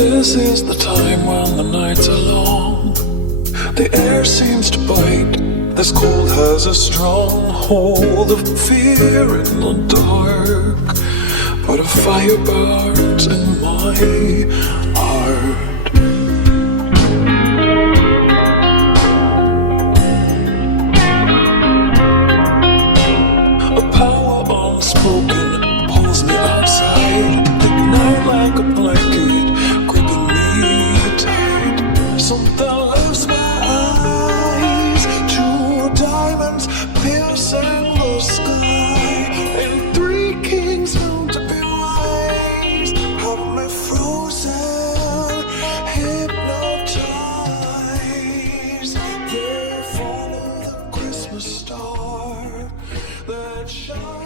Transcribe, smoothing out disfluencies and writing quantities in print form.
This is the time when the nights are long. The air seems to bite. This cold has a strong hold of fear in the dark. But a fire burns in my heart. A power unspoken pulls me outside, ignite like a blanket, gripping me tight. Something lifts my eyes, two diamonds piercing the sky, and three kings found to be wise, have me frozen, hypnotized. They follow the Christmas star that shines.